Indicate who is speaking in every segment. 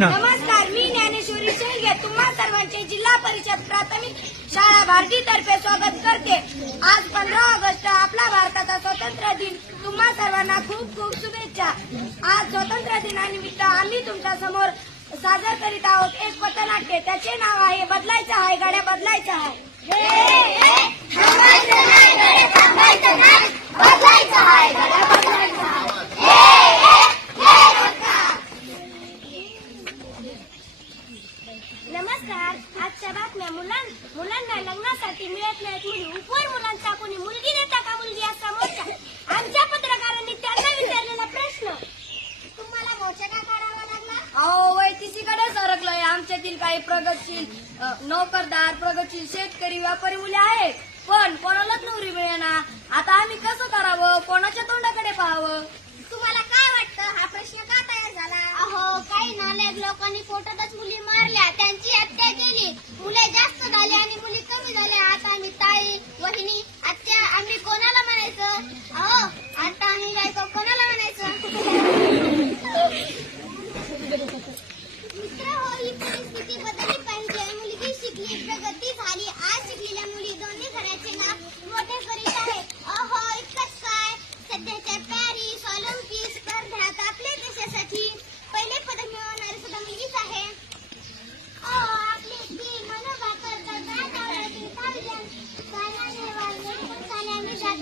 Speaker 1: नमस्कार मी ज्ञानेश्वरी शेळगे तुम्हा सर्वांचे जिल्हा परिषद प्राथमिक शाळा भारतीतर्फे स्वागत करते. आज पंधरा ऑगस्ट आपला भारताचा स्वातंत्र्य दिन. तुम्हा सर्वांना खूप खूप शुभेच्छा. आज स्वातंत्र्य दिनानिमित्त आम्ही तुमच्यासमोर सादर करीत आहोत एक पथनाट्य. त्याचे नाव आहे बदलायचं आहे गाड्या बदलायचं आहे बदलायचं आहे गाड्या बदलायचं आहे नमस्कार आजच्या बातम्या मुलां मुलांना लग्नासाठी मिळत नाहीत मुली उपवर मुलांचा कोणी मुलगी देता का मुलगी असा मोर्चा आमच्या पत्रकारांनी त्यांना विचारलेला प्रश्न. तुम्हाला मोर्चा का काढावा लागला? अहो वैतिशीकडे सरकलंय. आमच्यातील काही प्रगतशील नोकरदार प्रगतशील शेतकरी व्यापारी मुले आहेत. पण कोणालाच नोकरी मिळेना. आता आम्ही कसं करावं? कोणाच्या तोंडाकडे पाहावं? तुम्हाला काय वाटतं? हा प्रश्न का तयार झाला? अहो काही नालायक लोकांनी पोटातच मुली मारल्या. त्यांची हत्या मुले जास्त झाले आणि मुली कमी झाल्या आता आम्ही ताई वहिनी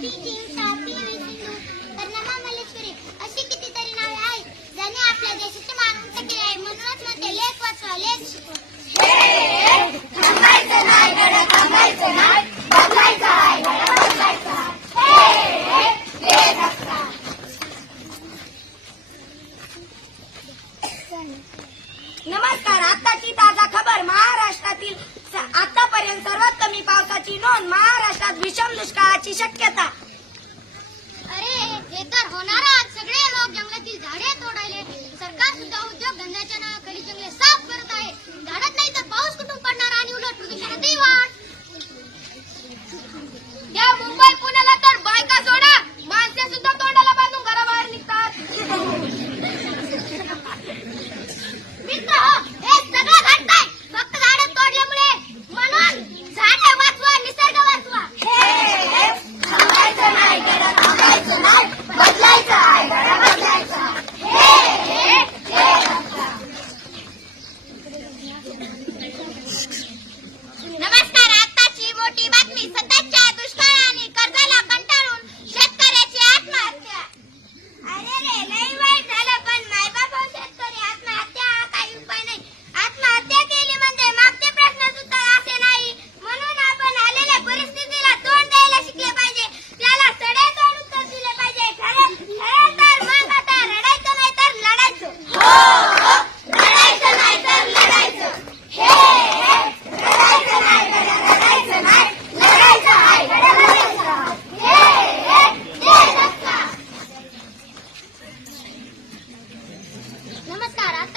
Speaker 1: अशी कितीतरी नावे आहेत ज्याने आपल्या देशाची मागणी उंच केली आहे म्हणूनच म्हणते लेख वाचवा लेख नमस्कार आताची ताजा खबर महाराष्ट्रातील स- आतापर्यंत सर्वात कमी पावसाची नोंद महाराष्ट्रात भीषण दुष्काळाची शक्यता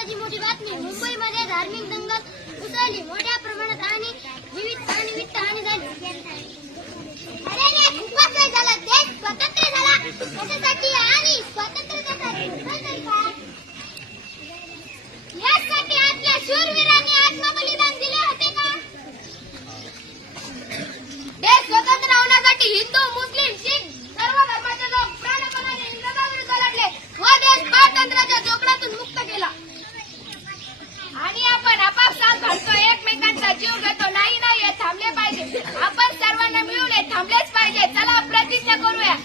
Speaker 1: नमस्कार मोठी बातमी मुंबईमध्ये धार्मिक दंगल उसळली मोठ्या प्रमाणात आणि विविध आणि वित्त हानी झाली पाहिजे. चला प्रतिज्ञा करूया.